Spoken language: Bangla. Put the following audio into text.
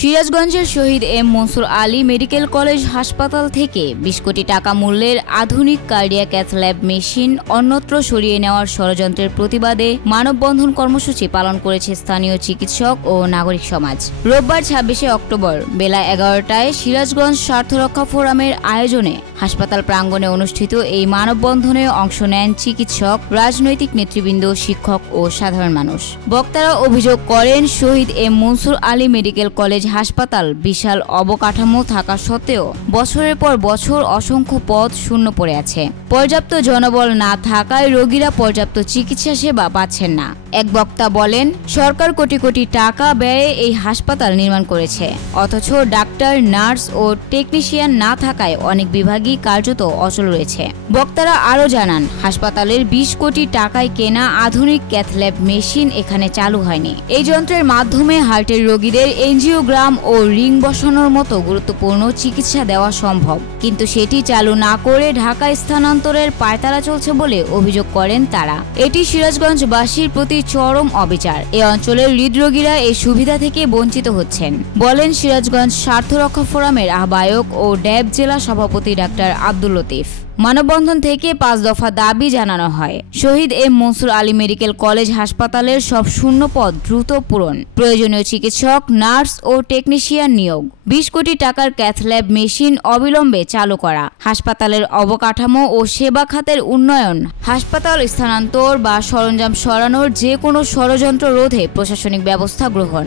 সিরাজগঞ্জের Shaheed M Mansur Ali medical college হাসপাতাল থেকে ২০ কোটি টাকা মূল্যের আধুনিক কার্ডিয়াক ক্যাথ ল্যাব মেশিন অন্যত্র সরিয়ে নেওয়ার ষড়যন্ত্রের প্রতিবাদে মানববন্ধন কর্মসূচি পালন করেছে স্থানীয় চিকিৎসক ও নাগরিক সমাজ। রোববার ২৬শে অক্টোবর বেলা ১১টায় সিরাজগঞ্জ স্বার্থরক্ষা ফোরামের আয়োজনে হাসপাতাল প্রাঙ্গণে অনুষ্ঠিত এই মানববন্ধনে অংশ নেন চিকিৎসক, রাজনৈতিক নেতৃবৃন্দ, শিক্ষক ও সাধারণ মানুষ। বক্তারা অভিযোগ করেন, Shaheed M Mansur Ali medical college হাসপাতাল বিশাল অবকাঠামো থাকা সত্ত্বেও বছরের পর বছর অসংখ্য পদ শূন্য পড়ে আছে। পর্যাপ্ত জনবল না থাকায় রোগীরা পর্যাপ্ত চিকিৎসা সেবা পাচ্ছেন না। এক বক্তা বলেন, সরকার কোটি কোটি টাকা ব্যয়ে এই হাসপাতাল নির্মাণ করেছে, অথচ ডাক্তার, নার্স ও টেকনিশিয়ান না থাকায় অনেক বিভাগই কার্যত অচল রয়েছে। বক্তারা আরও জানান, হাসপাতালের ২০ কোটি টাকায় কেনা আধুনিক ক্যাথ ল্যাব মেশিন এখানে চালু হয়নি। এই যন্ত্রের মাধ্যমে হার্টের রোগীদের এনজিওগ্রাম ও রিং বসানোর মতো গুরুত্বপূর্ণ চিকিৎসা দেওয়া সম্ভব, কিন্তু সেটি চালু না করে ঢাকায় স্থানান্তরের পায়তারা চলছে বলে অভিযোগ করেন তারা। এটি সিরাজগঞ্জবাসীর প্রতি চরম অবিচার। এ অঞ্চলের হৃদরোগীরা এই সুবিধা থেকে বঞ্চিত হচ্ছেন, বলেন সিরাজগঞ্জ স্বার্থরক্ষা ফোরামের আহ্বায়ক ও ড্যাব জেলা সভাপতি ডাক্তার আব্দুল লতিফ। মানববন্ধন থেকে ৫ দফা দাবি জানানো হয়। Shaheed M Mansur Ali medical college হাসপাতালের সব শূন্য পদ দ্রুত পূরণ, প্রয়োজনীয় চিকিৎসক, নার্স ও টেকনিশিয়ান নিয়োগ, ২০ কোটি টাকার ক্যাথ ল্যাব মেশিন অবিলম্বে চালু করা, হাসপাতালের অবকাঠামো ও সেবা খাতের উন্নয়ন, হাসপাতাল স্থানান্তর বা সরঞ্জাম সরানোর যে কোনো ষড়যন্ত্র রোধে প্রশাসনিক ব্যবস্থা গ্রহণ।